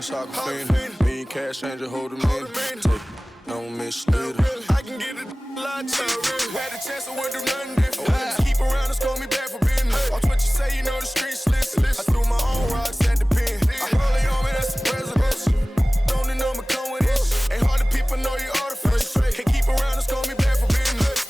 Soccer fiend, me and cash angel hold them in. Don't mislead her. I can get a lot cheaper. Had a chance, I wouldn't do nothing different. Keep around and score me back for business. Watch what you say, you know the streets listen. I threw my own rocks at the pen. I only on me, that's the president. Don't you know me come with this? Ain't hard to people know you artificial. Can't keep around and score me back for business.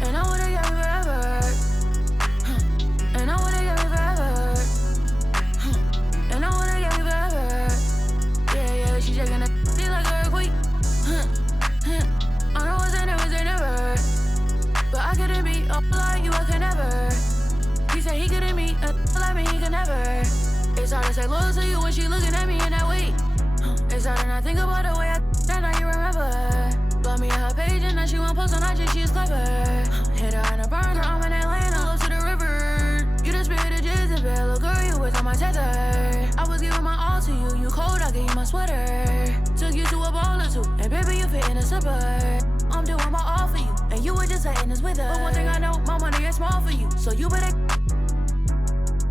And I wanna get forever. And I wanna get forever. And I wanna get forever. Yeah, she shaking that feel like a earthquake. I know what's in it, never. But I couldn't be up like you, I could never. He said he couldn't meet a like me, he could never. It's hard to say loyal to you when she looking at me in that way. It's hard to not think about the way I that now you remember. Love me at her page and now she won't post on IG, she's clever. Hit her in a burner, I'm in Atlanta, love to the river. You the spirit of Jezebel, little girl, you was on my tether. I was giving my all to you, you cold, I gave you my sweater. Took you to a ball or two, and baby, you fit in a slipper. I'm doing my all for you, and you were just letting us with her. But one thing I know, my money is small for you, so you better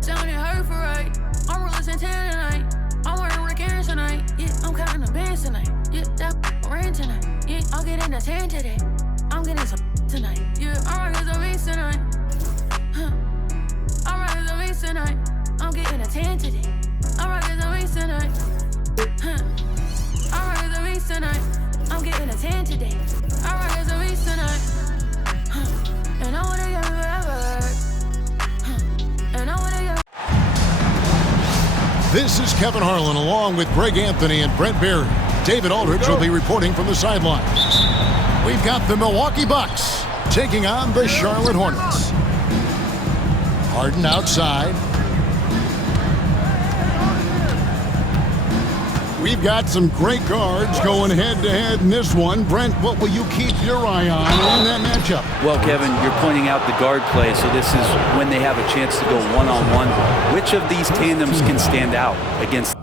sounding hurt for right. I'm real Santana tonight. I'm wearing Rick Harris tonight. Yeah, I'm counting the bands tonight. Yeah, that rain tonight. Yeah, I'll get in the 10 today. I'm getting some tonight. Yeah, I'm rocking some beats tonight. I'm rocking some beats tonight. I'm getting a 10 today. I'm rocking some beats tonight. I'm rocking some beats tonight. I'm getting a 10 today. I'm rocking some beats tonight. And I wanna get forever. And I wanna get. This is Kevin Harlan along with Greg Anthony and Brent Berry. David Aldridge will be reporting from the sidelines. We've got the Milwaukee Bucks taking on the Charlotte Hornets. Harden outside. We've got some great guards going head-to-head in this one. Brent, what will you keep your eye on in that matchup? Well, Kevin, you're pointing out the guard play, so this is when they have a chance to go one-on-one. Which of these tandems can stand out against?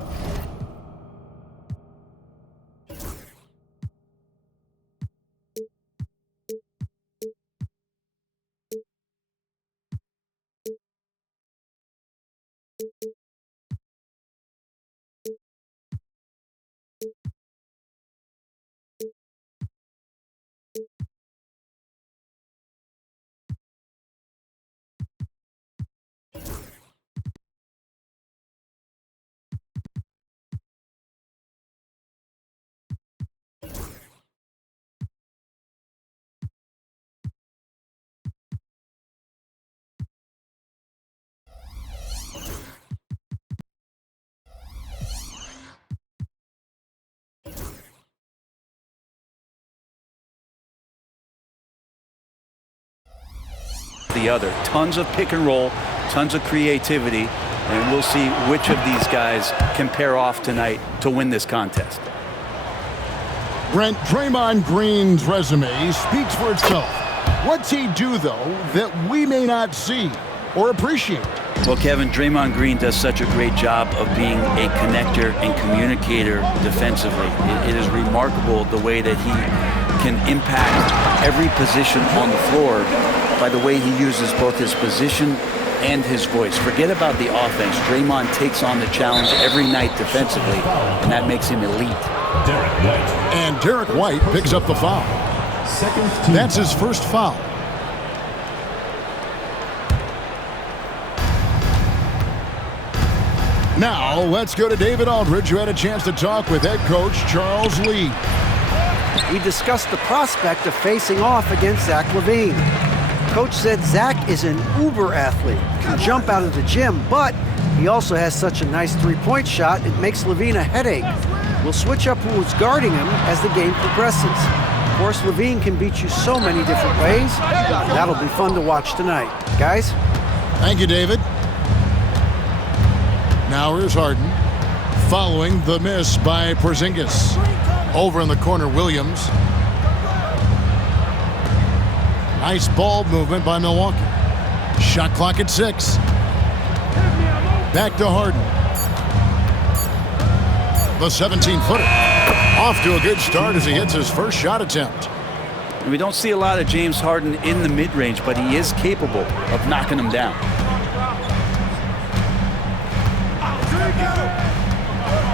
The other. Tons of pick and roll, tons of creativity, and we'll see which of these guys can pair off tonight to win this contest. Brent, Draymond Green's resume speaks for itself. What's he do, though, that we may not see or appreciate? Well, Kevin, Draymond Green does such a great job of being a connector and communicator defensively. It is remarkable the way that he can impact every position on the floor by the way he uses both his position and his voice. Forget about the offense. Draymond takes on the challenge every night defensively, and that makes him elite. And Derek White picks up the foul. That's his first foul. Now, let's go to David Aldridge, who had a chance to talk with head coach Charles Lee. We discussed the prospect of facing off against Zach LaVine. Coach said Zach is an uber athlete, can jump out of the gym, but he also has such a nice three-point shot, it makes LaVine a headache. We'll switch up who's guarding him as the game progresses. Of course, LaVine can beat you so many different ways. That'll be fun to watch tonight. Guys? Thank you, David. Now here's Harden. following the miss by Porzingis. Over in the corner, Williams. Nice ball movement by Milwaukee. Shot clock at 6. Back to Harden. The 17-footer. Off to a good start as he hits his first shot attempt. And we don't see a lot of James Harden in the mid-range, but he is capable of knocking them down.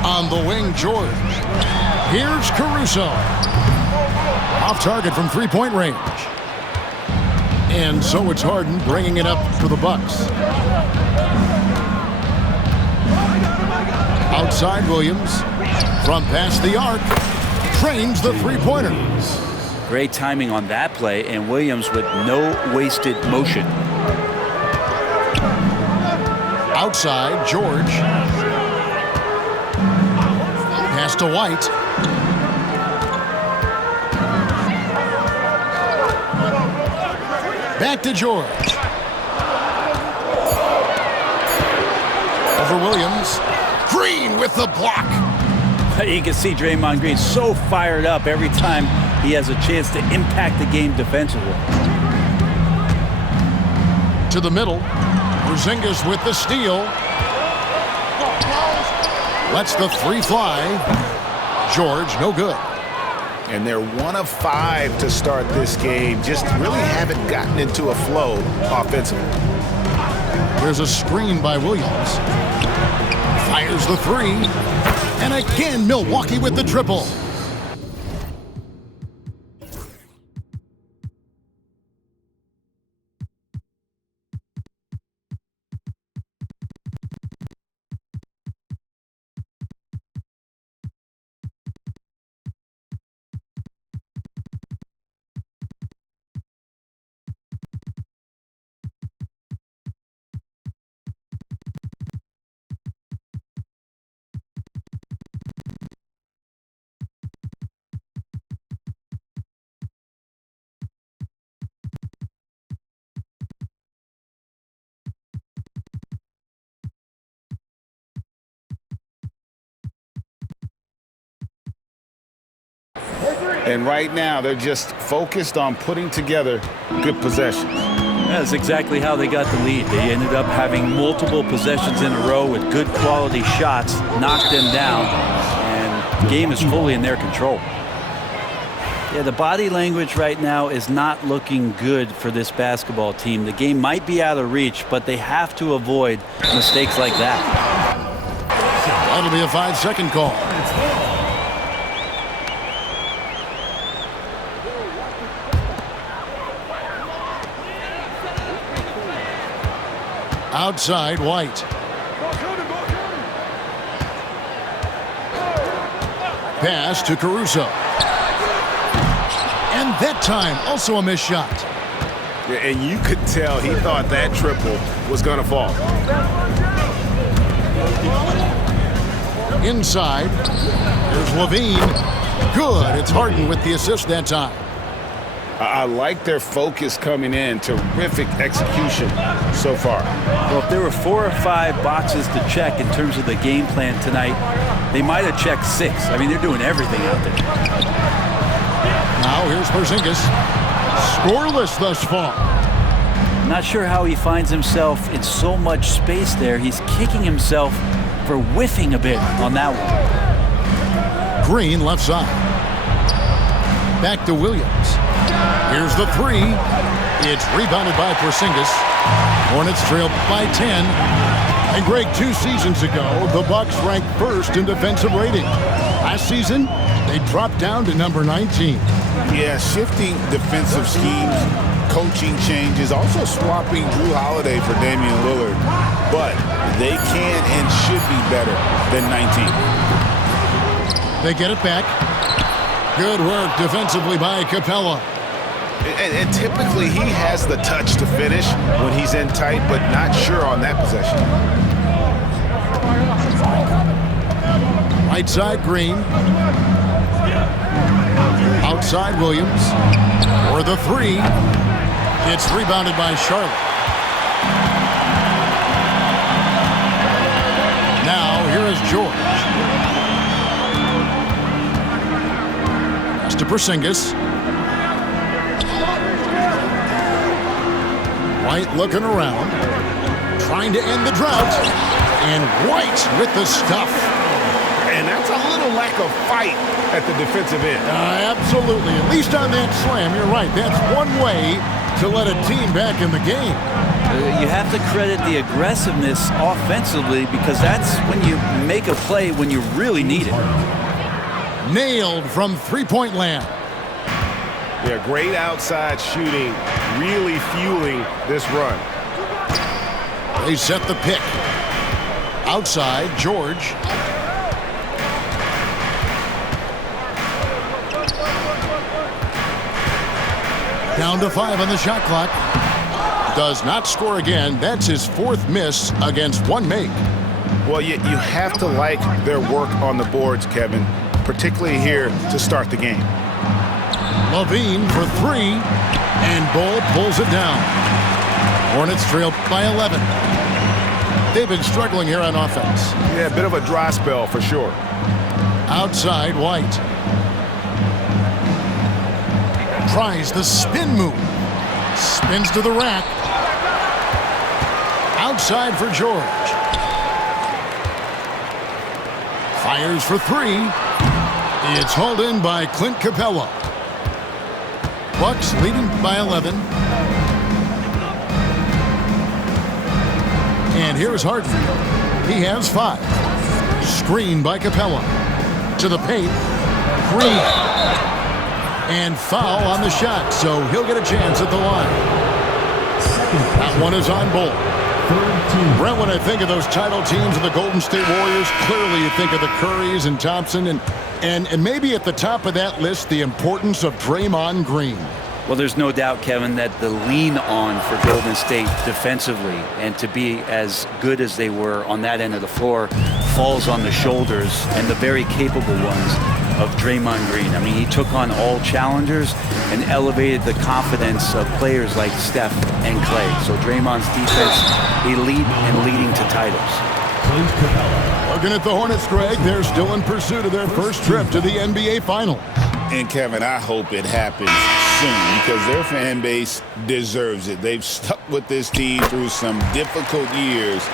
On the wing, George. Here's Caruso. Off target from three-point range. And so it's Harden bringing it up for the Bucks. Outside Williams. From past the arc. Trains the three-pointer. Great timing on that play, and Williams with no wasted motion. Outside, George. Pass to White. Back to George. Over Williams. Green with the block. You can see Draymond Green so fired up every time he has a chance to impact the game defensively. To the middle. Porzingis with the steal. Lets the three fly. George, no good. And they're 1 of 5 to start this game. Just really haven't gotten into a flow offensively. There's a screen by Williams. Fires the three. And again, Milwaukee with the triple. And right now, they're just focused on putting together good possessions. That's exactly how they got the lead. They ended up having multiple possessions in a row with good quality shots, knocked them down, and the game is fully in their control. Yeah, the body language right now is not looking good for this basketball team. The game might be out of reach, but they have to avoid mistakes like that. That'll be a 5-second call. Outside, White. Pass to Caruso. And that time, also a missed shot. Yeah, and you could tell he thought that triple was going to fall. Inside, there's Levine. Good, it's Harden with the assist that time. I like their focus coming in. Terrific execution so far. Well, if there were 4 or 5 boxes to check in terms of the game plan tonight, they might have checked 6. I mean, they're doing everything out there. Now here's Porzingis. Scoreless thus far. Not sure how he finds himself in so much space there. He's kicking himself for whiffing a bit on that one. Green left side. Back to Williams. Here's the three. It's rebounded by Porzingis. Hornets trail by 10. And Greg, 2 seasons ago, the Bucks ranked first in defensive rating. Last season, they dropped down to number 19. Yeah, shifting defensive schemes, coaching changes, also swapping Drew Holiday for Damian Lillard. But they can and should be better than 19. They get it back. Good work defensively by Capella. And typically he has the touch to finish when he's in tight, but not sure on that possession. Right side, Green. Outside, Williams. For the three. It's rebounded by Charlotte. Now, here is George. to Porzingis. White looking around, trying to end the drought, and White with the stuff. And that's a little lack of fight at the defensive end. Absolutely. At least on that slam, you're right. That's one way to let a team back in the game. You have to credit the aggressiveness offensively because that's when you make a play when you really need it. Nailed from three-point land. Yeah, great outside shooting, really fueling this run. They set the pick. Outside, George. Down to 5 on the shot clock. Does not score again. That's his 4th miss against 1 make. Well, you have to like their work on the boards, Kevin, particularly here to start the game. Levine for 3, and Bull pulls it down. Hornets trail by 11. They've been struggling here on offense. Yeah, a bit of a dry spell for sure. Outside, White. Tries the spin move. Spins to the rack. Outside for George. Fires for 3. It's hauled in by Clint Capella. Bucks leading by 11. And here's Harden. He has 5. Screen by Capella. To the paint. Green. And foul on the shot, so he'll get a chance at the line. That one is on Bull. Brent, when I think of those title teams of the Golden State Warriors, clearly you think of the Currys and Thompson, and maybe at the top of that list, the importance of Draymond Green. Well, there's no doubt, Kevin, that the lean on for Golden State defensively and to be as good as they were on that end of the floor falls on the shoulders and the very capable ones of Draymond Green. I mean, he took on all challengers and elevated the confidence of players like Steph and Clay. So Draymond's defense, elite and leading to titles. Looking at the Hornets, Greg, they're still in pursuit of their first trip to the NBA Finals. And, Kevin, I hope it happens soon because their fan base deserves it. They've stuck with this team through some difficult years.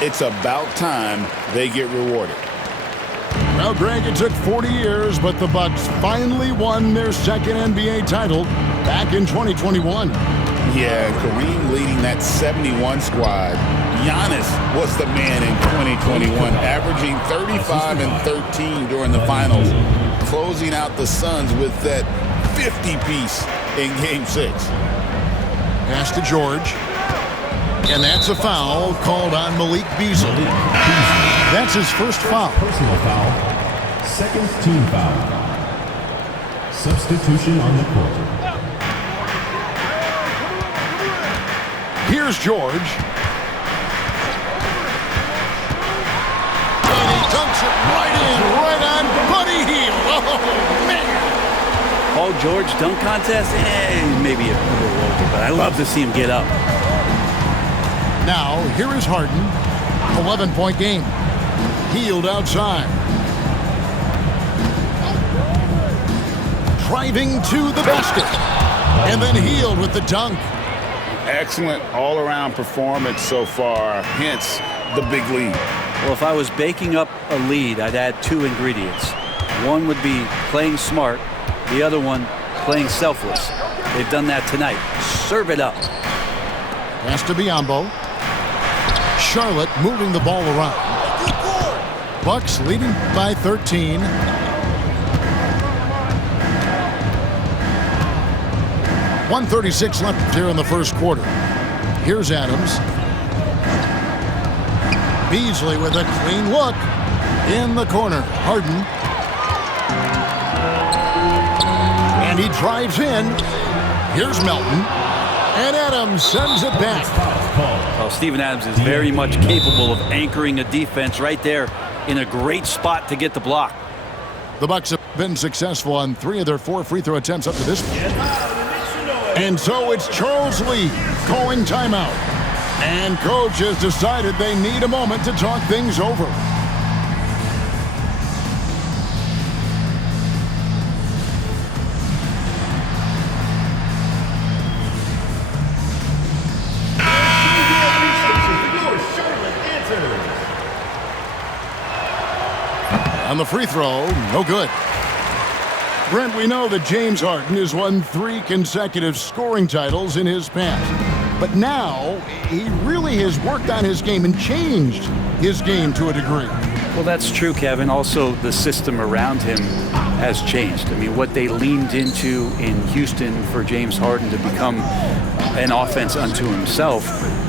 It's about time they get rewarded. Well, Greg, it took 40 years, but the Bucks finally won their second NBA title back in 2021. Yeah, Kareem leading that 71 squad. Giannis was the man in 2021, averaging 35 and 13 during the finals, closing out the Suns with that 50-piece in Game 6. Pass to George. And that's a foul called on Malik Beasley. That's his first foul. Personal foul. Second team foul. Substitution on the court. Here's George. And he dunks it right in, right on Buddy Hield. Oh, man. Paul George dunk contest? Maybe a little over, but I love to see him get up. Now, here is Harden. 11-point game. Hield outside. Driving to the basket. And then Hield with the dunk. Excellent all-around performance so far, hence the big lead. Well, if I was baking up a lead, I'd add 2 ingredients. One would be playing smart. The other one, playing selfless. They've done that tonight. Serve it up. Pass to Biyombo. Charlotte moving the ball around. Bucks leading by 13. .136 left here in the first quarter. Here's Adams. Beasley with a clean look in the corner. Harden. And he drives in. Here's Melton. And Adams sends it back. Well, Steven Adams is very much capable of anchoring a defense right there in a great spot to get the block. The Bucks have been successful on 3 of their 4 free throw attempts up to this point. And so it's Charles Lee calling timeout. And coach has decided they need a moment to talk things over. On the free throw, no good. Brent, we know that James Harden has won 3 consecutive scoring titles in his past. But now, he really has worked on his game and changed his game to a degree. Well, that's true, Kevin. Also, the system around him has changed. I mean, what they leaned into in Houston for James Harden to become an offense unto himself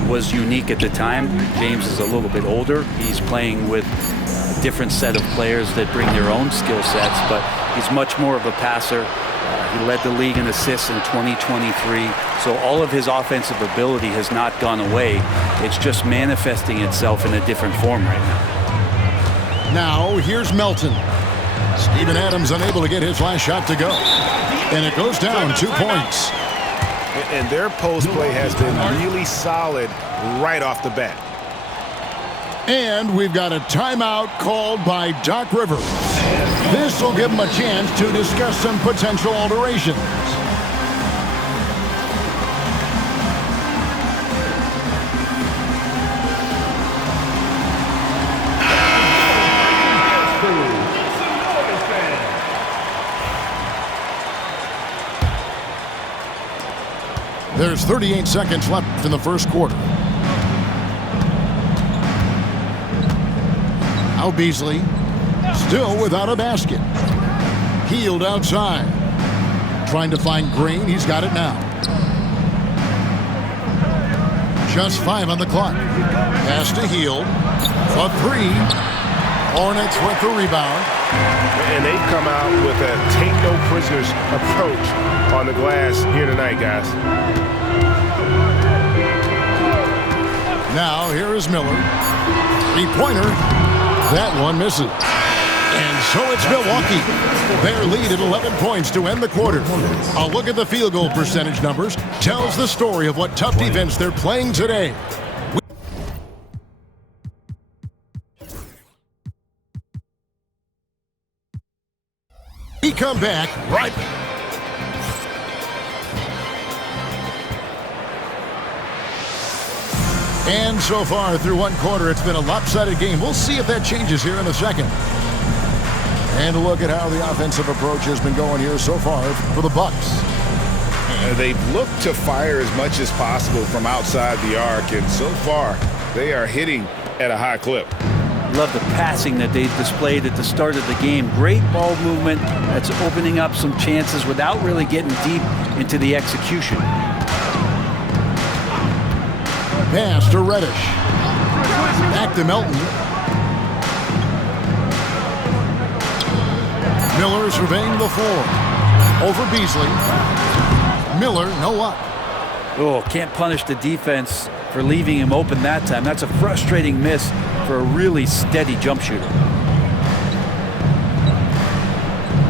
was unique at the time. James is a little bit older. He's playing with a different set of players that bring their own skill sets, but he's much more of a passer. He led the league in assists in 2023. So all of his offensive ability has not gone away. It's just manifesting itself in a different form right now. Now, here's Melton. Steven Adams unable to get his last shot to go. And it goes down 2 points. And their post play has been really solid right off the bat. And we've got a timeout called by Doc Rivers. This will give him a chance to discuss some potential alterations. There's 38 seconds left in the first quarter. Now Beasley, still without a basket. Healed outside. Trying to find Green. He's got it now. Just 5 on the clock. Pass to Healed. For 3. Hornets with the rebound. And they've come out with a take no prisoners approach on the glass here tonight, guys. Now here is Miller. 3-pointer. That one misses. And so it's Milwaukee. Their lead at 11 points to end the quarter. A look at the field goal percentage numbers tells the story of what tough defense they're playing today. We come back right. And so far through one quarter, it's been a lopsided game. We'll see if that changes here in a second. And look at how the offensive approach has been going here so far for the Bucks. They've looked to fire as much as possible from outside the arc, and so far they are hitting at a high clip. Love the passing that they displayed at the start of the game. Great ball movement that's opening up some chances without really getting deep into the execution. Pass to Reddish. Back to Melton. Miller surveying the floor. Over Beasley. Miller, no up. Oh, can't punish the defense for leaving him open that time. That's a frustrating miss for a really steady jump shooter.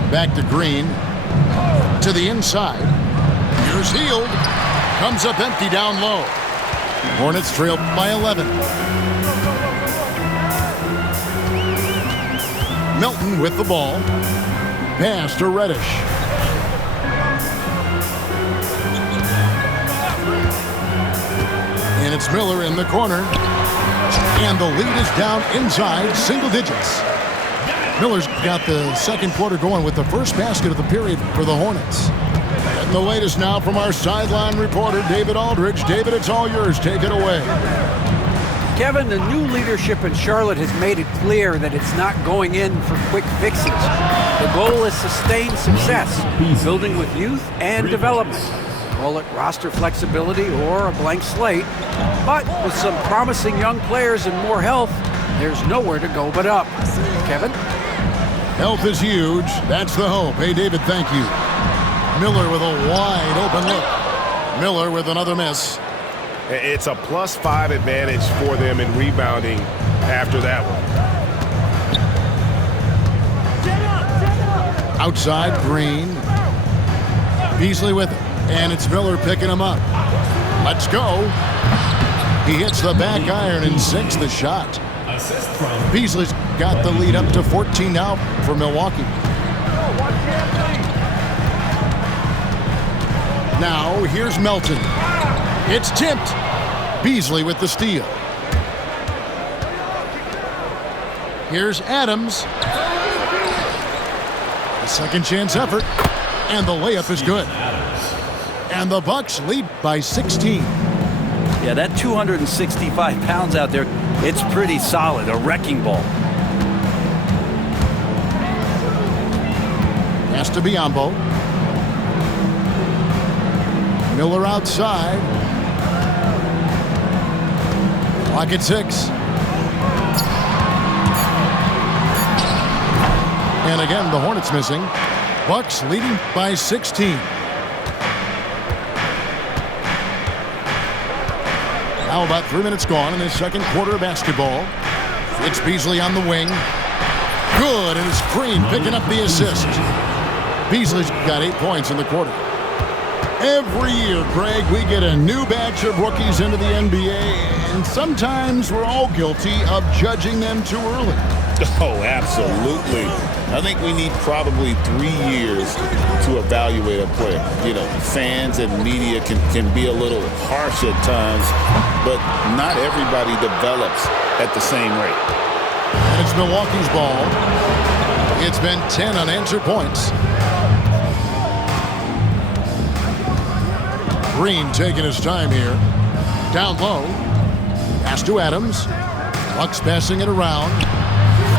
Back to Green. To the inside. Here's Healed. Comes up empty down low. Hornets trail by 11. Melton with the ball. Pass to Reddish. And it's Miller in the corner. And the lead is down inside single digits. Miller's got the second quarter going with the first basket of the period for the Hornets. And the latest now from our sideline reporter, David Aldridge. David, it's all yours. Take it away. Kevin, the new leadership in Charlotte has made it clear that it's not going in for quick fixes. The goal is sustained success, building with youth and development. Call it roster flexibility or a blank slate. But with some promising young players and more health, there's nowhere to go but up. Kevin? Health is huge. That's the hope. Hey, David, thank you. Miller with a wide open look. Miller with another miss. It's a +5 advantage for them in rebounding after that one. Outside, Green. Beasley with it. And it's Miller picking him up. Let's go. He hits the back iron and sinks the shot. Assist from Beasley's got the lead up to 14 now for Milwaukee. Now, here's Melton. It's tipped. Beasley with the steal. Here's Adams. A second chance effort. And the layup is good. And the Bucks lead by 16. Yeah, that 265 pounds out there, it's pretty solid, a wrecking ball. Pass to Biyombo. Miller outside. Clock at 6. And again, the Hornets missing. Bucks leading by 16. Now about 3 minutes gone in the second quarter of basketball. It's Beasley on the wing. Good, and it's Green picking up the assist. Beasley's got 8 points in the quarter. Every year, Greg, we get a new batch of rookies into the NBA, and sometimes we're all guilty of judging them too early. Oh, absolutely. I think we need probably 3 years to evaluate a player. You know, fans and media can be a little harsh at times, but not everybody develops at the same rate. And it's Milwaukee's ball. It's been 10 unanswered points. Green taking his time here. Down low. Pass to Adams. Bucks passing it around.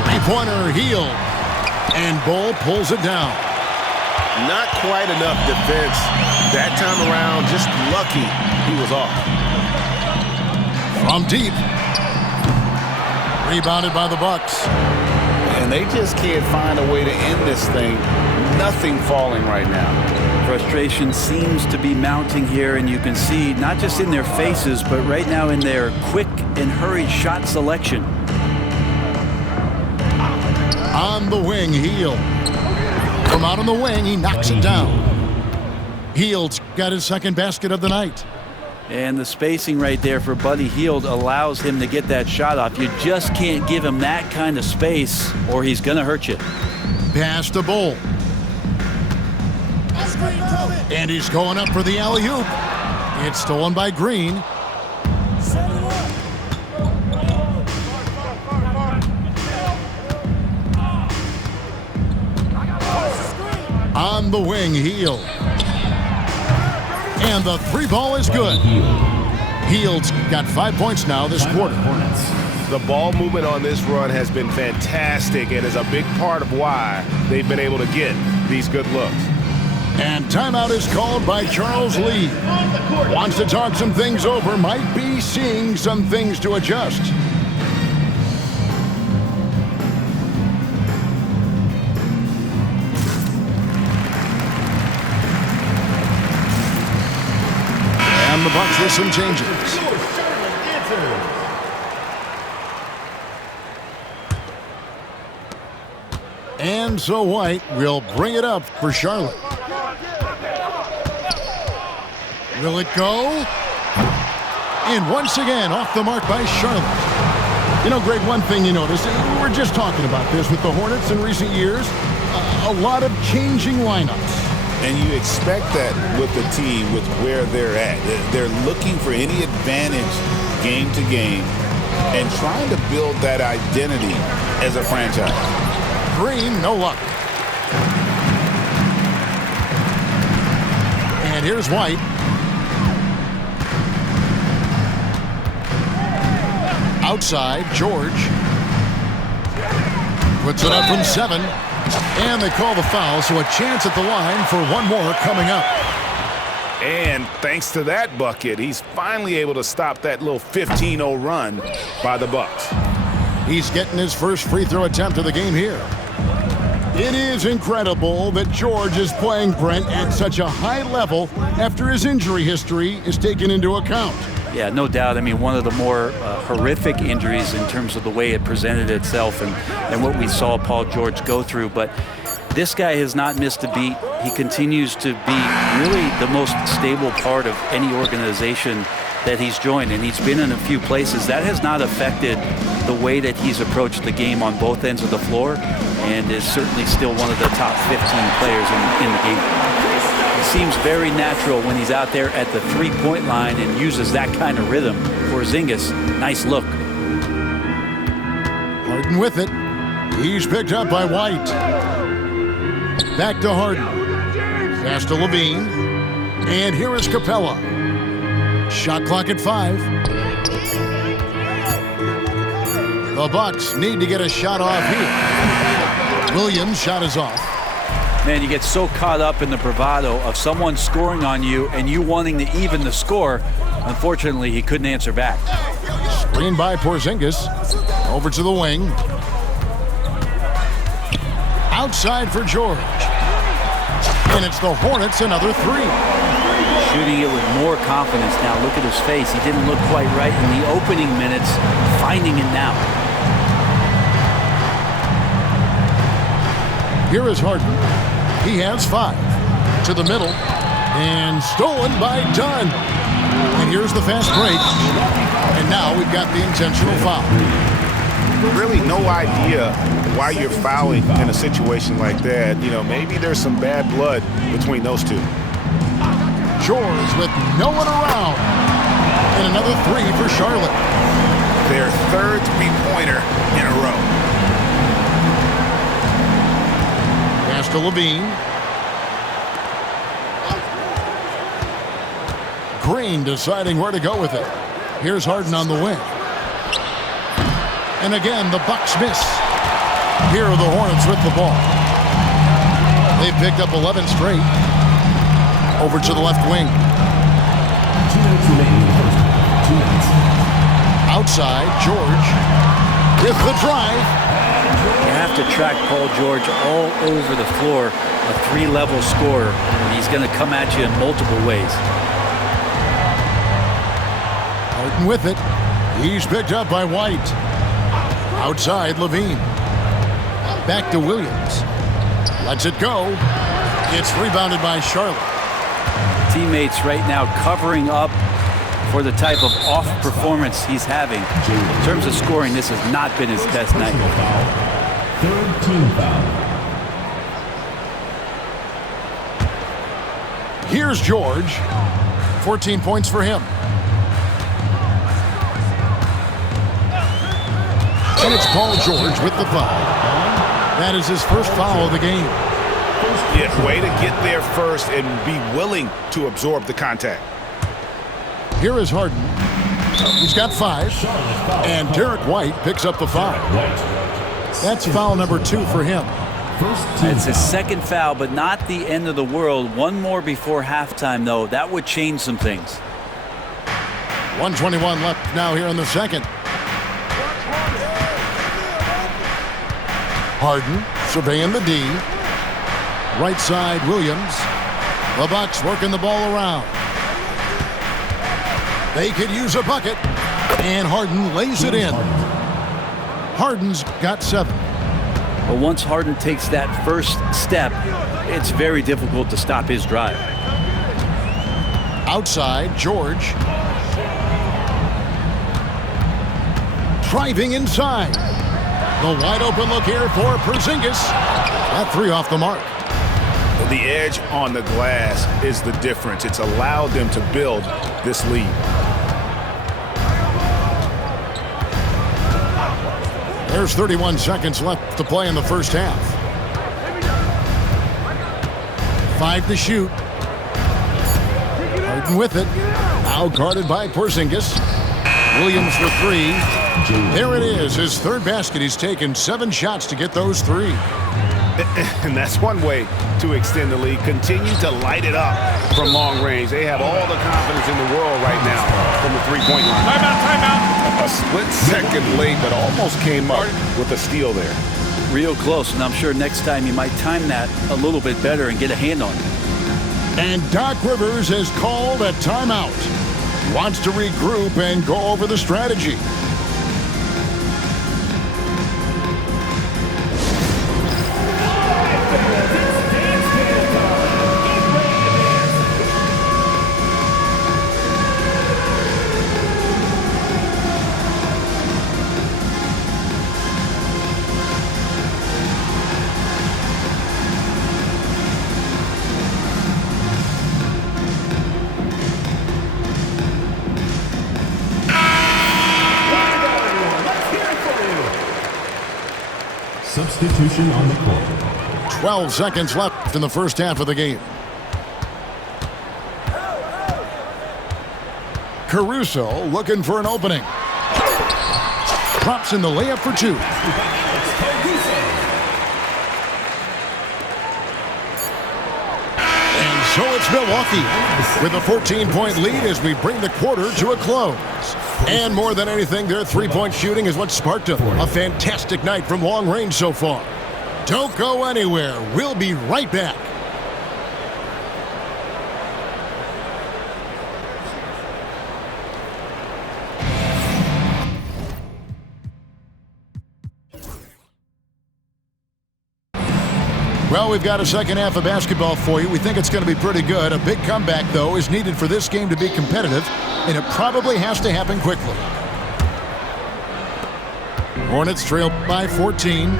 Three-pointer Hield. And Bull pulls it down. Not quite enough defense that time around. Just lucky he was off. From deep. Rebounded by the Bucks. And they just can't find a way to end this thing. Nothing falling right now. Frustration seems to be mounting here, and you can see not just in their faces, but right now in their quick and hurried shot selection. On the wing, Hield. From out on the wing, he knocks it down. Hield's got his second basket of the night. And the spacing right there for Buddy Hield allows him to get that shot off. You just can't give him that kind of space, or he's going to hurt you. Pass to Bull. And he's going up for the alley-oop. It's stolen by Green. On the wing, Hield. And the three ball is good. Hield's got 5 points now this quarter. The ball movement on this run has been fantastic and is a big part of why they've been able to get these good looks. And timeout is called by Charles Lee. Wants to talk some things over, might be seeing some things to adjust. And the Bucks with some changes. And so White will bring it up for Charlotte. Will it go? And once again, off the mark by Charlotte. You know, Greg, one thing you notice, we were just talking about this with the Hornets in recent years, a lot of changing lineups. And you expect that with the team, with where they're at. They're looking for any advantage game to game and trying to build that identity as a franchise. Green, no luck. And here's White. Outside, George. Puts it up from 7. And they call the foul, so a chance at the line for one more coming up. And thanks to that bucket, he's finally able to stop that little 15-0 run by the Bucks. He's getting his first free throw attempt of the game here. It is incredible that George is playing, Brent, at such a high level after his injury history is taken into account. Yeah, no doubt. I mean, one of the more horrific injuries in terms of the way it presented itself and what we saw Paul George go through. But This guy has not missed a beat. He continues to be really the most stable part of any organization that he's joined, and he's been in a few places. That has not affected the way that he's approached the game on both ends of the floor, and is certainly still one of the top 15 players in the game. He seems very natural when he's out there at the three-point line and uses that kind of rhythm. Porzingis, nice look. Harden with it. He's picked up by White. Back to Harden. Pass to Levine. And here is Capella. Shot clock at 5. The Bucks need to get a shot off here. Williams' shot is off. Man, you get so caught up in the bravado of someone scoring on you and you wanting to even the score. Unfortunately, he couldn't answer back. Screen by Porzingis. Over to the wing. Outside for George. And it's the Hornets, another 3. Shooting it with more confidence now. Look at his face. He didn't look quite right in the opening minutes. Finding it now. Here is Harden. He has 5. To the middle. And stolen by Dunn. And here's the fast break. And now we've got the intentional foul. Really no idea why you're fouling in a situation like that. You know, maybe there's some bad blood between those two. George with no one around. And another 3 for Charlotte. Their third three-pointer in a row. Pass to Levine. Green deciding where to go with it. Here's Harden on the wing. And again, the Bucks miss. Here are the Hornets with the ball. They've picked up 11 straight. Over to the left wing. 2 minutes remaining in the first half. 2 minutes. Outside, George with the drive. You have to track Paul George all over the floor. A 3-level scorer, and he's going to come at you in multiple ways. Harden with it. He's picked up by White. Outside, Levine. Back to Williams. Lets it go. It's rebounded by Charlotte. Teammates right now covering up for the type of off performance he's having. In terms of scoring, this has not been his best night. Third team foul. Here's George. 14 points for him. And it's Paul George with the foul. That is his first foul of the game. Yeah, way to get there first and be willing to absorb the contact. Here is Harden. He's got 5. And Derek White picks up the foul. That's foul number 2 for him. It's his second foul, but not the end of the world. One more before halftime, though. That would change some things. 1:21 left now here in the second. Harden surveying the D. Right side, Williams. The Bucks working the ball around. They could use a bucket. And Harden lays it in. Harden's got 7. But once Harden takes that first step, it's very difficult to stop his drive. Outside, George. Driving inside. The wide open look here for Porzingis. That 3 off the mark. The edge on the glass is the difference. It's allowed them to build this lead. There's 31 seconds left to play in the first half. 5 to shoot. Harden with it. Now guarded by Porzingis. Williams for 3. There it is, his third basket. He's taken 7 shots to get those 3. And that's one way to extend the lead. Continue to light it up from long range. They have all the confidence in the world right now from the three-point line. Timeout. A split second late, but almost came up with a steal there. Real close, and I'm sure next time you might time that a little bit better and get a hand on it. And Doc Rivers has called a timeout. Wants to regroup and go over the strategy. Substitution on the court. 12 seconds left in the first half of the game. Caruso looking for an opening. Drops in the layup for two. And so it's Milwaukee with a 14-point lead as we bring the quarter to a close. And more than anything, their three-point shooting is what sparked a fantastic night from long range so far. Don't go anywhere. We'll be right back. Well, we've got a second half of basketball for you. We think it's going to be pretty good. A big comeback, though, is needed for this game to be competitive, and it probably has to happen quickly. Hornets trail by 14.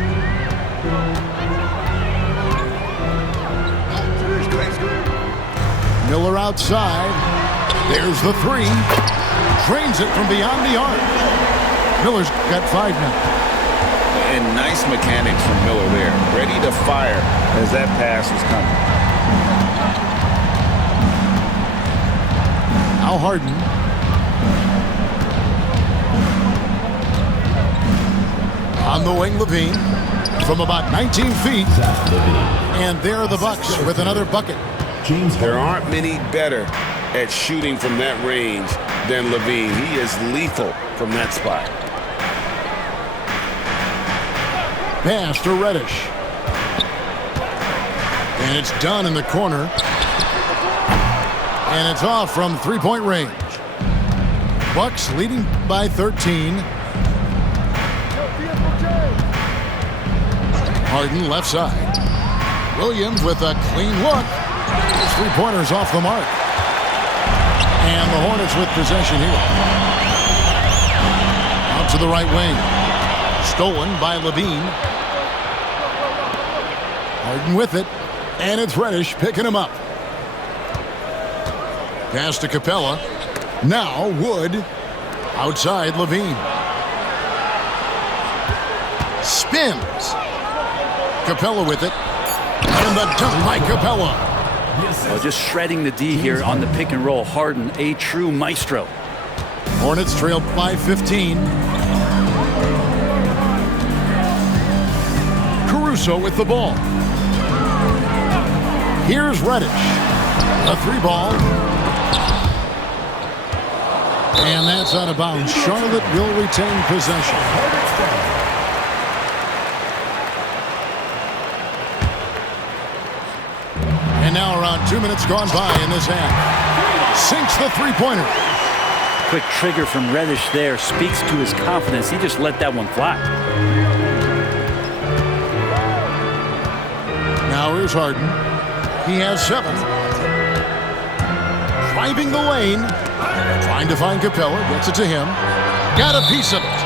Miller outside. There's the three. Drains it from beyond the arc. Miller's got 5 now. And nice mechanics from Miller there. Ready to fire as that pass was coming. Now Harden. On the wing, Levine. From about 19 feet. And there are the Bucks with another bucket. There aren't many better at shooting from that range than Levine. He is lethal from that spot. Pass to Reddish. And it's done in the corner. And it's off from three-point range. Bucks leading by 13. Harden left side. Williams with a clean look. His three-pointer's off the mark. And the Hornets with possession here. Out to the right wing. Stolen by Levine. Harden with it, and it's Reddish picking him up. Pass to Capella. Now Wood outside Levine. Spins. Capella with it, and the dunk by Capella. Well, just shredding the D here on the pick and roll. Harden, a true maestro. Hornets trail by 15. Caruso with the ball. Here's Reddish. A three ball. And that's out of bounds. Charlotte will retain possession. And now around 2 minutes gone by in this half. Sinks the three-pointer. Quick trigger from Reddish there speaks to his confidence. He just let that one fly. Now here's Harden. He has 7. Driving the lane. Trying to find Capella. Gets it to him. Got a piece of it.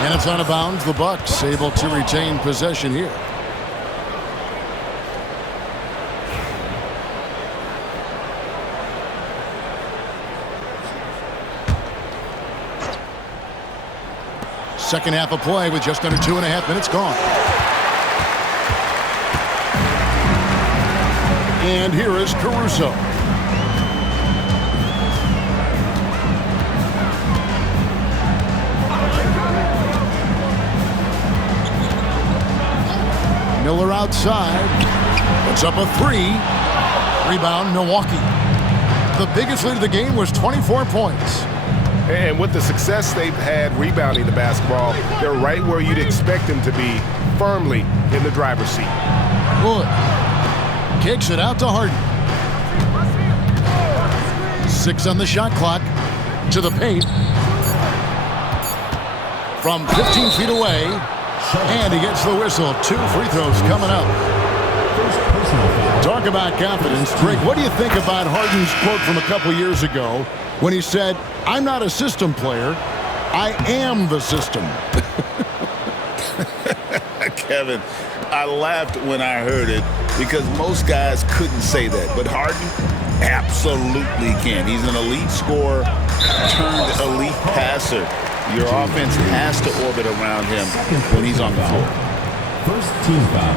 And it's out of bounds. The Bucks able to retain possession here. Second half of play with just under 2.5 minutes gone. And here is Caruso. Miller outside. Puts up a 3. Rebound, Milwaukee. The biggest lead of the game was 24 points. And with the success they've had rebounding the basketball, they're right where you'd expect them to be, firmly in the driver's seat. Wood kicks it out to Harden. 6 on the shot clock. To the paint. From 15 feet away. And he gets the whistle. 2 free throws coming up. Talk about confidence. Greg, what do you think about Harden's quote from a couple years ago when he said, "I'm not a system player, I am the system"? Kevin, I laughed when I heard it because most guys couldn't say that. But Harden absolutely can. He's an elite scorer turned elite passer. Your offense has to orbit around him when he's on the floor. First team foul.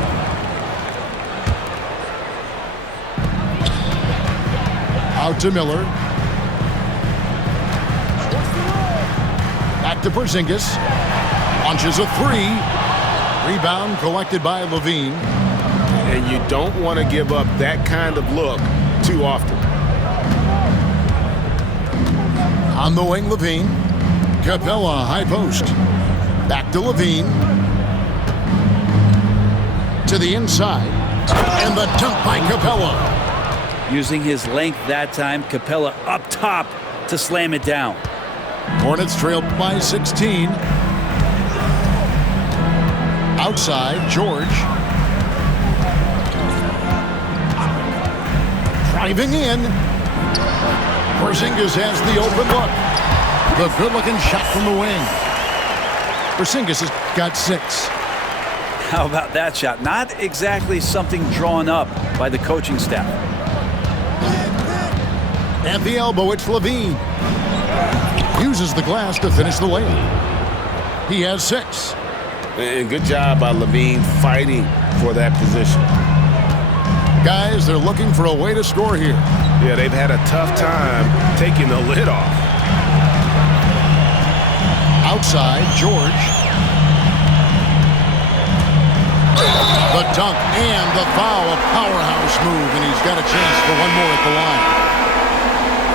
Out to Miller. Back to Porzingis. Launches a three. Rebound collected by Levine. And you don't want to give up that kind of look too often. On the wing, Levine. Capella, high post. Back to Levine. To the inside. And the dunk by Capella. Using his length that time, Capella up top to slam it down. Hornets trail by 16. Outside, George. Driving in. Porzingis has the open look. The good-looking shot from the wing. Porzingis has got 6. How about that shot? Not exactly something drawn up by the coaching staff. At the elbow, it's Levine. Uses the glass to finish the layup. He has 6. And good job by Levine fighting for that position. Guys, they're looking for a way to score here. Yeah, they've had a tough time taking the lid off. Outside, George. The dunk and the foul, a powerhouse move, and he's got a chance for one more at the line.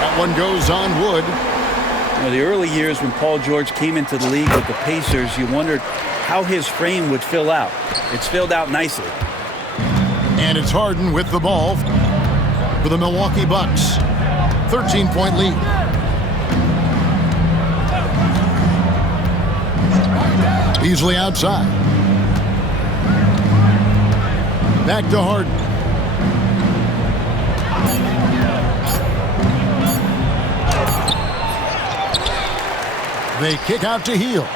That one goes on wood. Now, the early years when Paul George came into the league with the Pacers, you wondered how his frame would fill out. It's filled out nicely. And it's Harden with the ball for the Milwaukee Bucks. 13-point lead. Beasley outside. Back to Harden. They kick out to Hield.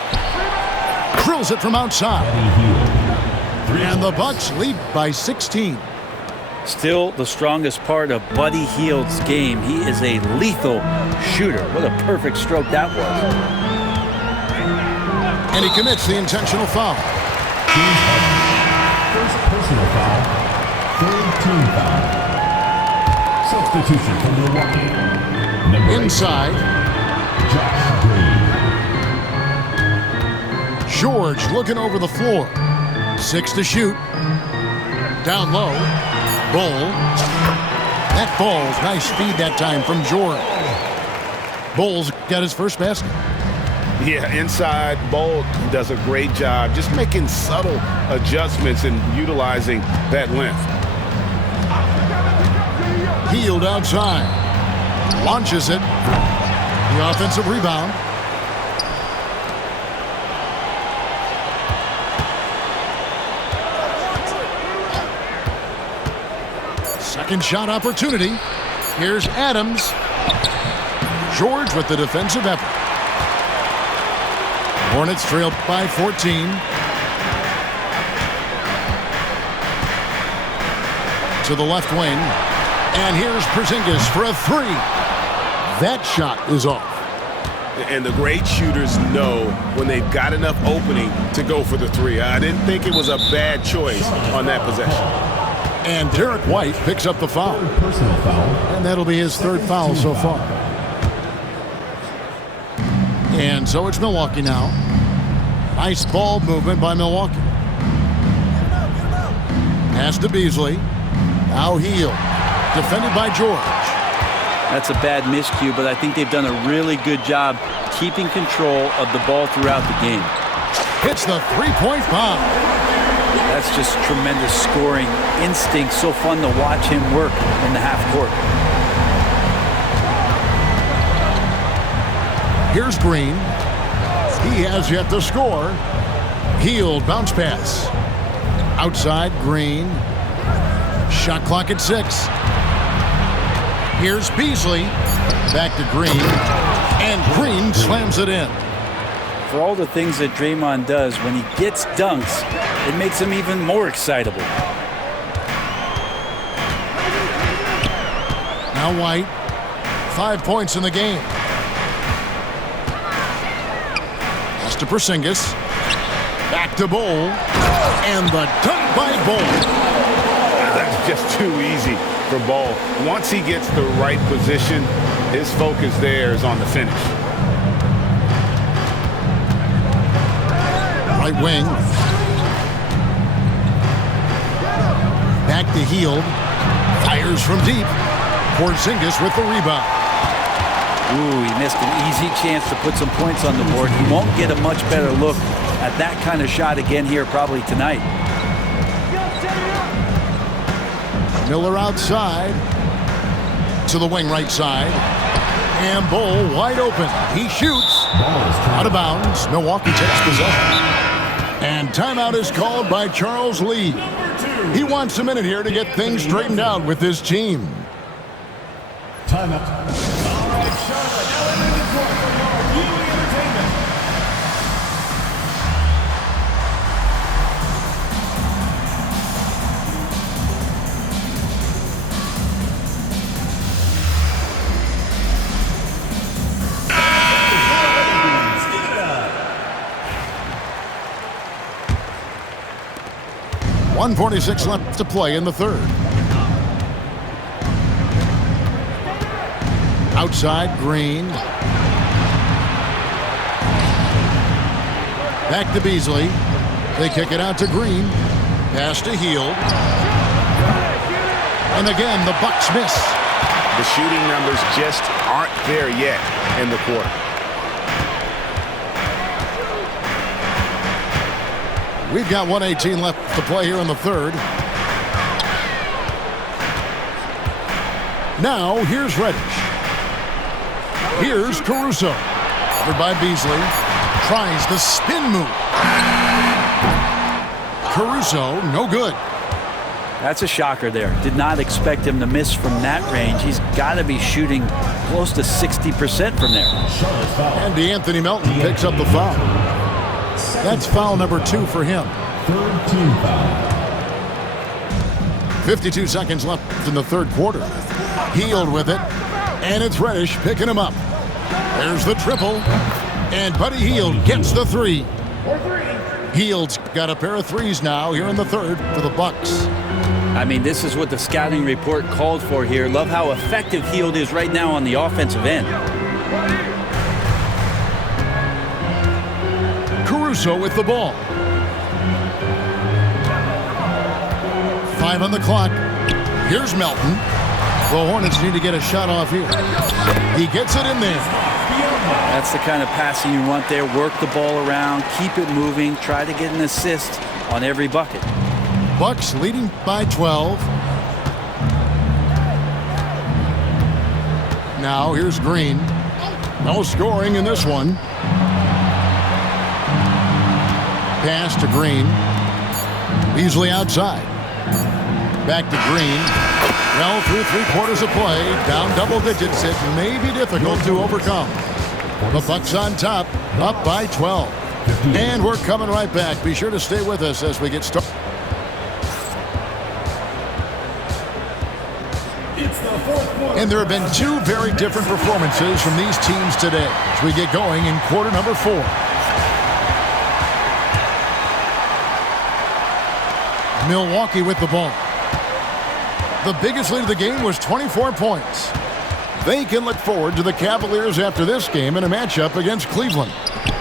Drills it from outside. And the Bucks lead by 16. Still the strongest part of Buddy Hield's game. He is a lethal shooter. What a perfect stroke that was. And he commits the intentional foul. First personal foul. Third team foul. Substitution from Milwaukee. Number Inside. 8, Josh Green. George looking over the floor. 6 to shoot. Down low. Ball. That ball's nice feed that time from George. Bowles got his first basket. Yeah, inside, Bolt does a great job just making subtle adjustments and utilizing that length. Hield outside. Launches it. The offensive rebound. Second shot opportunity. Here's Adams. George with the defensive effort. Hornets trail by 14. To the left wing. And here's Porzingis for a 3. That shot is off. And the great shooters know when they've got enough opening to go for the 3. I didn't think it was a bad choice on that possession. And Derek White picks up the foul. Personal foul. And that'll be his third foul so far. And so it's Milwaukee now. Nice ball movement by Milwaukee. Pass to Beasley. Now Hield. Defended by George. That's a bad miscue, but I think they've done a really good job keeping control of the ball throughout the game. Hits the three-point bomb. That's just tremendous scoring instinct. So fun to watch him work in the half court. Here's Green. He has yet to score. Hield bounce pass. Outside Green. Shot clock at 6. Here's Beasley. Back to Green. And Green slams it in. For all the things that Draymond does, when he gets dunks, it makes him even more excitable. Now White. 5 points in the game. Pass to Porzingis. Back to Bol. And the dunk by Bol. That's just too easy for Bol. Once he gets the right position, his focus there is on the finish. Right wing. Back to Hield. Fires from deep. Porzingis with the rebound. Ooh, he missed an easy chance to put some points on the board. He won't get a much better look at that kind of shot again here probably tonight. Miller outside. To the wing right side. And Bol wide open. He shoots. Out of bounds. Milwaukee takes possession. And timeout is called by Charles Lee. He wants a minute here to get things straightened out with his team. Timeout. All right, Charlotte, now in the court for your viewing entertainment. Give it up. 1:46 left to play in the third. Outside, Green. Back to Beasley. They kick it out to Green. Pass to Hield. And again, the Bucks miss. The shooting numbers just aren't there yet in the quarter. We've got 1:18 left to play here in the third. Now, here's Reddish. Here's Caruso. Covered by Beasley. Tries the spin move. Caruso, no good. That's a shocker there. Did not expect him to miss from that range. He's got to be shooting close to 60% from there. And DeAnthony Melton picks up the foul. That's foul number 2 for him. Third team foul. 52 seconds left in the third quarter. Hield with it. And it's Reddish picking him up. There's the triple. And Buddy Hield gets the three. Hield's got a pair of threes now here in the third for the Bucks. I mean, this is what the scouting report called for here. Love how effective Hield is right now on the offensive end. Caruso with the ball. 5 on the clock. Here's Melton. The Hornets need to get a shot off here. He gets it in there. That's the kind of passing you want there. Work the ball around, keep it moving, try to get an assist on every bucket. Bucks leading by 12. Now here's Green. No scoring in this one. Pass to Green. Beasley outside. Back to Green. Well, through 3/4 of play, down double digits, it may be difficult to overcome. The Bucks on top, up by 12. And we're coming right back. Be sure to stay with us as we get started. And there have been 2 very different performances from these teams today as we get going in quarter number 4. Milwaukee with the ball. The biggest lead of the game was 24 points. They can look forward to the Cavaliers after this game in a matchup against Cleveland.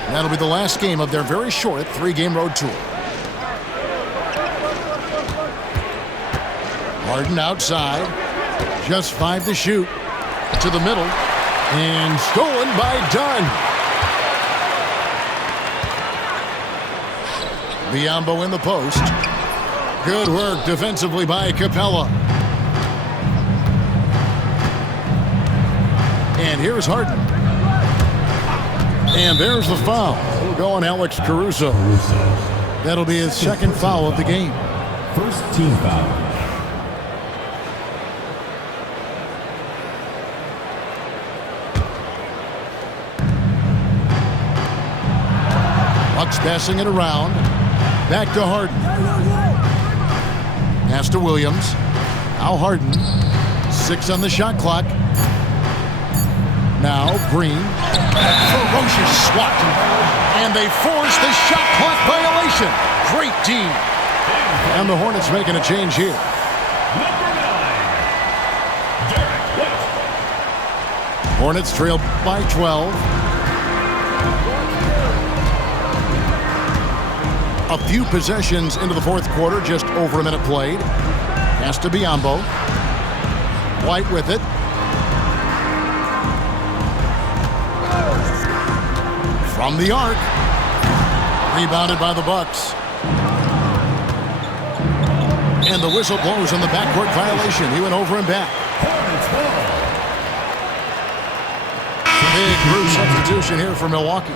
That'll be the last game of their very short 3-game road tour. Harden outside. Just 5 to shoot. To the middle. And stolen by Dunn. Biyombo in the post. Good work defensively by Capella. And here's Harden. And there's the foul. We'll go on Alex Caruso. That'll be his second foul of the game. First team foul. Bucks passing it around. Back to Harden. Pass to Williams. Now Harden. 6 on the shot clock. Now Green. Ferocious swat. And they force the shot clock violation. Great D. And the Hornets making a change here. Hornets trail by 12. A few possessions into the fourth quarter, just over a minute played. Pass to Biyombo. White with it. From the arc. Rebounded by the Bucks. And the whistle blows on the backcourt violation. He went over and back. Big group substitution here for Milwaukee.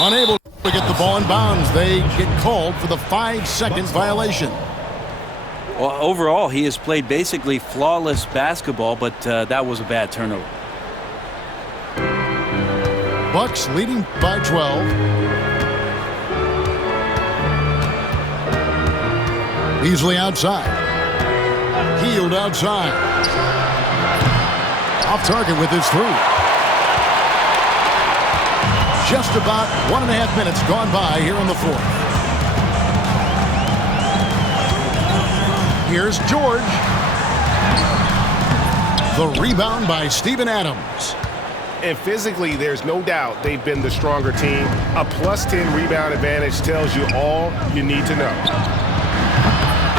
Unable to get the ball in bounds. They get called for the 5-second violation. Well, overall, he has played basically flawless basketball, but that was a bad turnover. Bucks leading by 12. Beasley outside. Hield outside. Off target with his three. Just about 1.5 minutes gone by here in the fourth. Here's George. The rebound by Steven Adams. And physically, there's no doubt they've been the stronger team. A +10 rebound advantage tells you all you need to know.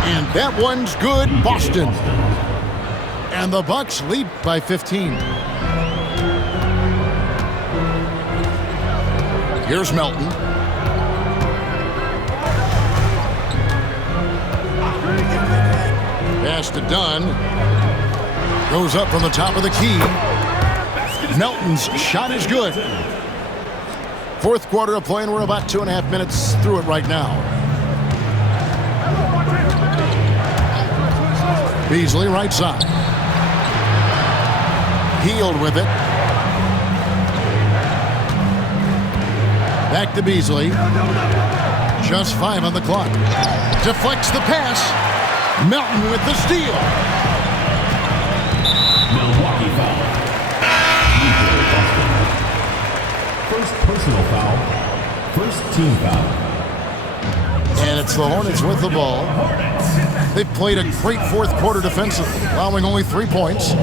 And that one's good, Boston. And the Bucks lead by 15. Here's Melton. Pass to Dunn. Goes up from the top of the key. Melton's shot is good. Fourth quarter of play, and we're about 2.5 minutes through it right now. Beasley right side. Hield with it. Back to Beasley. Just 5 on the clock. Deflects the pass. Melton with the steal. Milwaukee foul. First personal foul. First team foul. And it's the Hornets with the ball. They've played a great fourth quarter defensively, allowing only 3 points.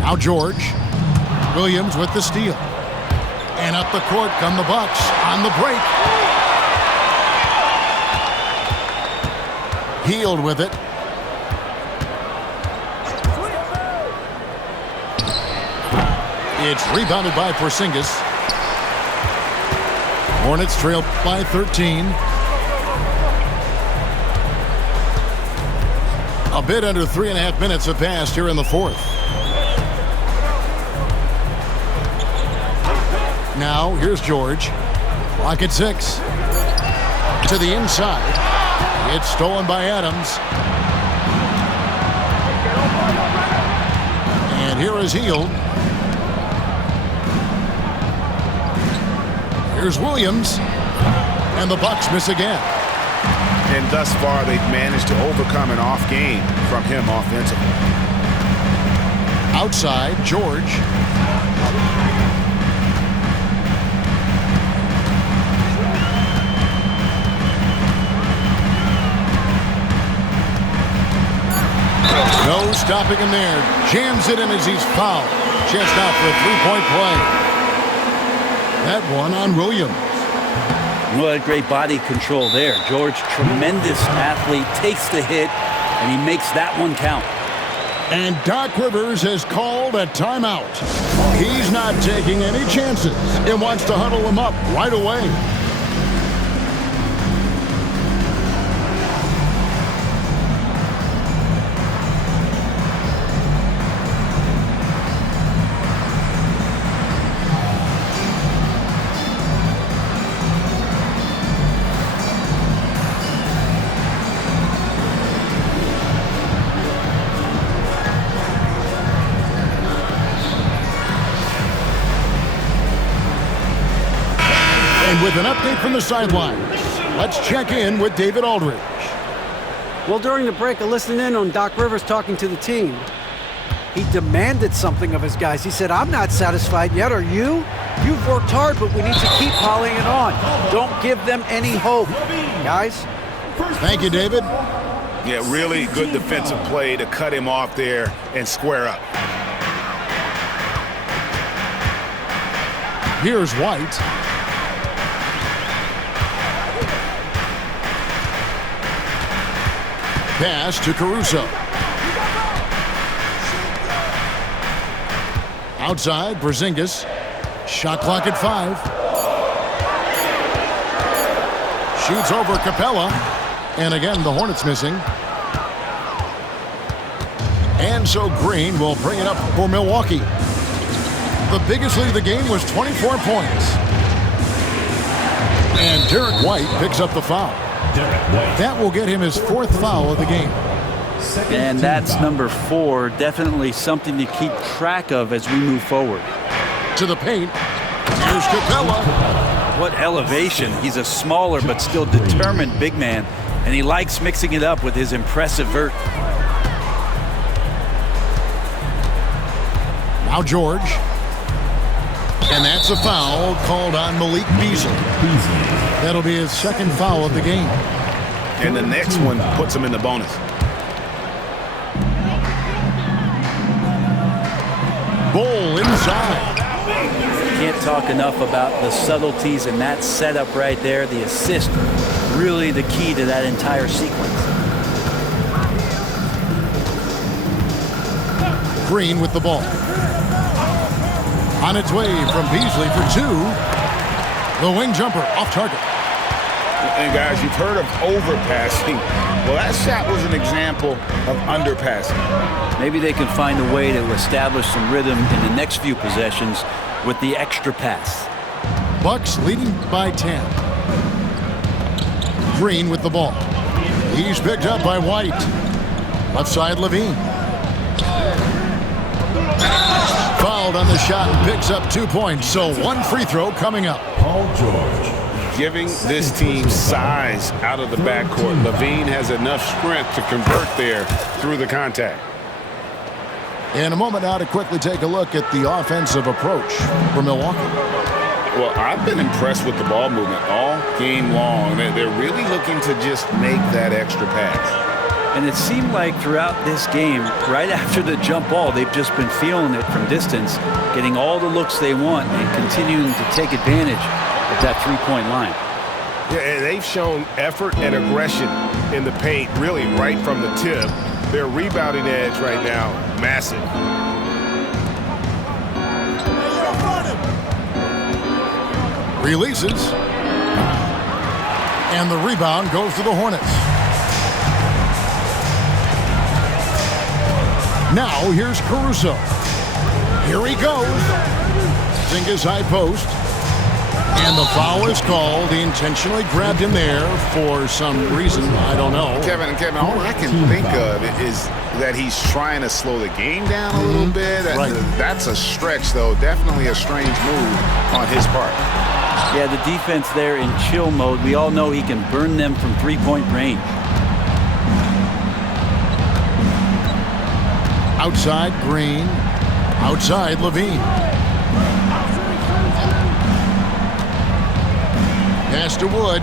Now George. Williams with the steal. And up the court come the Bucks on the break. Hield with it. It's rebounded by Porzingis. Hornets trail by 13. A bit under 3.5 minutes have passed here in the fourth. Now, here's George. Clock at 6. To the inside. It's stolen by Adams. And here is Hield. Here's Williams. And the Bucks miss again. And thus far, they've managed to overcome an off game from him offensively. Outside, George. No stopping him there. Jams it in as he's fouled. Chest out for a 3-point play. That one on Williams. What great body control there. George, tremendous athlete, takes the hit, and he makes that one count. And Doc Rivers has called a timeout. He's not taking any chances and wants to huddle him up right away. with an update from the sidelines. Let's check in with David Aldridge. Well, during the break, I listened in on Doc Rivers talking to the team. He demanded something of his guys. He said, I'm not satisfied yet, are you? You've worked hard, but we need to keep piling it on. Don't give them any hope, guys. Thank you, David. Yeah, really good defensive play to cut him off there and square up. Here's White. Pass to Caruso. Outside, Porzingis. Shot clock at 5. Shoots over Capella. And again, the Hornets missing. And so Green will bring it up for Milwaukee. The biggest lead of the game was 24 points. And Derek White picks up the foul. That will get him his 4th foul of the game. And that's number 4. Definitely something to keep track of as we move forward. To the paint. Here's Capella. What elevation. He's a smaller but still determined big man. And he likes mixing it up with his impressive vert. Now George. And that's a foul called on Malik Beasley. That'll be his 2nd foul of the game. And the next one puts him in the bonus. Bull inside. Can't talk enough about the subtleties in that setup right there. The assist, really the key to that entire sequence. Green with the ball. On its way from Beasley for 2. The wing jumper off target. And guys, you've heard of overpassing. Well, that shot was an example of underpassing. Maybe they can find a way to establish some rhythm in the next few possessions with the extra pass. Bucks leading by 10. Green with the ball. He's picked up by White. Left side, Levine. Fouled on the shot and picks up 2 points. So 1 free throw coming up. Paul George. Giving this team size out of the backcourt. Levine has enough strength to convert there through the contact. In a moment now to quickly take a look at the offensive approach for Milwaukee. Well, I've been impressed with the ball movement all game long. They're really looking to just make that extra pass. And it seemed like throughout this game, right after the jump ball, they've just been feeling it from distance, getting all the looks they want and continuing to take advantage of that three-point line. Yeah, and they've shown effort and aggression in the paint, really right from the tip. Their rebounding edge right now, massive. Releases. And the rebound goes to the Hornets. Now here's Caruso. Here he goes. Porzingis high post. And the foul is called. He intentionally grabbed him there for some reason. I don't know. Kevin, all I can think of is that he's trying to slow the game down a little bit. Right. That's a stretch, though. Definitely a strange move on his part. Yeah, the defense there in chill mode. We all know he can burn them from three-point range. Outside, Green. Outside, Levine. Pass to Wood.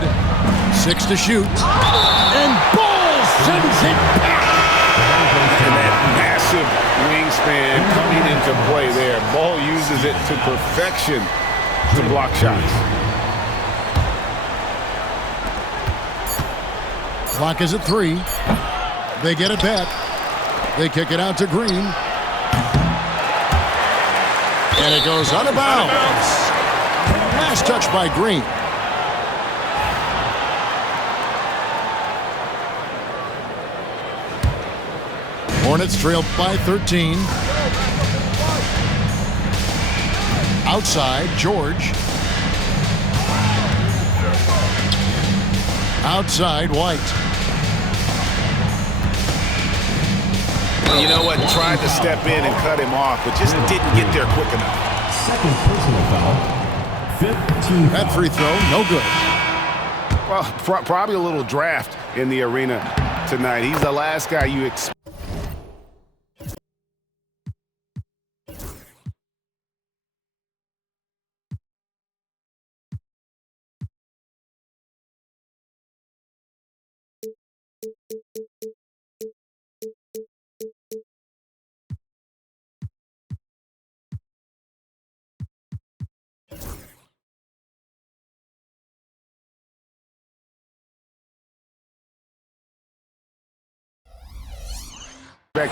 6 to shoot. And Bull sends it back. And that massive wingspan coming into play there. Ball uses it to perfection to block shots. Clock is at 3. They get it back. They kick it out to Green. And it goes out of bounds. Last touch by Green. Hornets trail by 13. Outside, George. Outside, White. You know what? Tried to step in and cut him off, but just didn't get there quick enough. Second personal foul. 15. That free throw, no good. Well, probably a little draft in the arena tonight. He's the last guy you expect.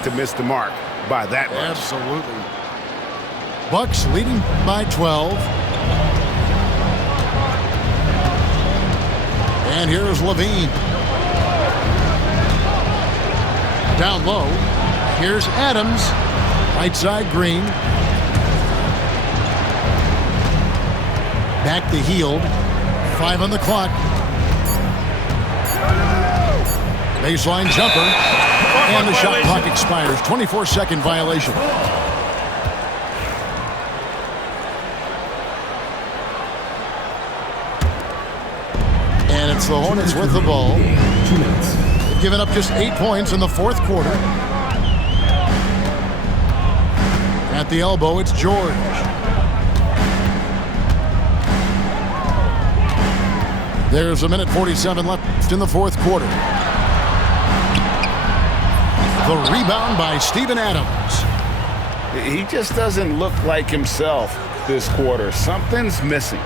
To miss the mark by that much. Absolutely. Bucks leading by 12. And here's Levine. Down low. Here's Adams. Right side, Green. Back to Hield. 5 on the clock. Baseline jumper. And the shot clock expires. 24-second violation. And it's the Hornets with the ball. They've given up just 8 points in the fourth quarter. At the elbow, it's George. There's a minute 47 left in the fourth quarter. The rebound by Steven Adams. He just doesn't look like himself this quarter. Something's missing.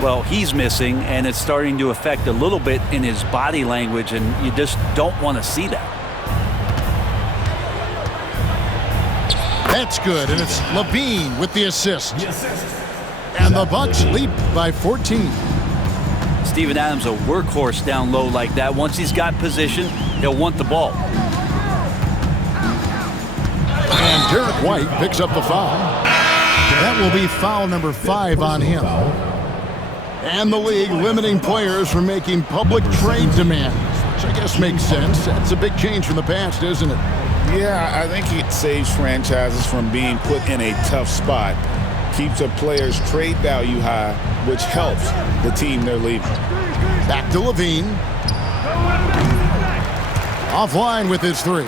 Well, he's missing, and it's starting to affect a little bit in his body language, and you just don't want to see that. That's good, and it's Levine with the assist. And the Bucks lead by 14. Steven Adams, a workhorse down low like that. Once he's got position, he'll want the ball. And Derek White picks up the foul. That will be foul number 5 on him. And the league limiting players from making public trade demands, which I guess makes sense. That's a big change from the past, isn't it? Yeah, I think it saves franchises from being put in a tough spot. Keeps a player's trade value high, which helps the team they're leaving. Back to Levine. Offline with his 3.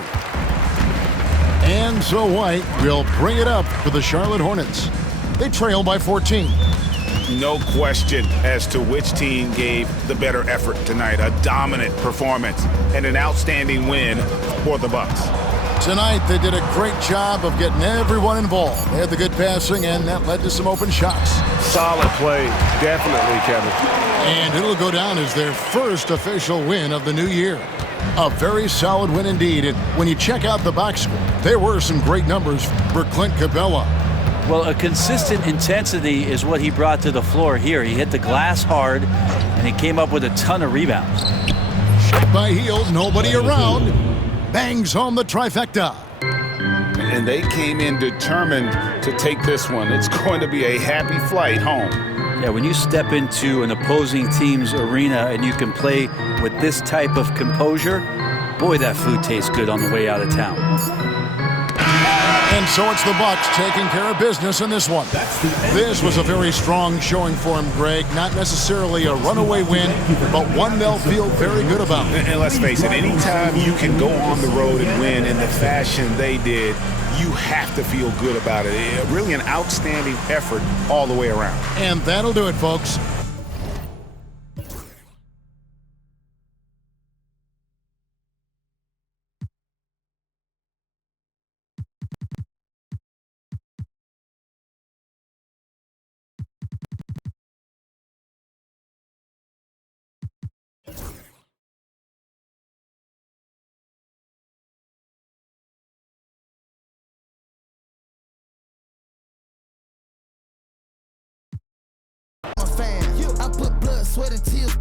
And so White will bring it up for the Charlotte Hornets. They trail by 14. No question as to which team gave the better effort tonight. A dominant performance and an outstanding win for the Bucks. Tonight, they did a great job of getting everyone involved. They had the good passing, and that led to some open shots. Solid play, definitely, Kevin. And it'll go down as their first official win of the new year. A very solid win indeed. And when you check out the box score, there were some great numbers for Clint Capella. Well, a consistent intensity is what he brought to the floor here. He hit the glass hard, and he came up with a ton of rebounds. Shot by Hield, nobody around. Bangs home the trifecta. And they came in determined to take this one. It's going to be a happy flight home. Yeah, when you step into an opposing team's arena and you can play with this type of composure, boy, that food tastes good on the way out of town. And so it's the Bucks taking care of business in this one. This was a very strong showing for him, Greg. Not necessarily a runaway win, but one they'll feel very good about. And let's face it, anytime you can go on the road and win in the fashion they did, you have to feel good about it. Really an outstanding effort all the way around. And that'll do it, folks. I put blood, sweat, and tears.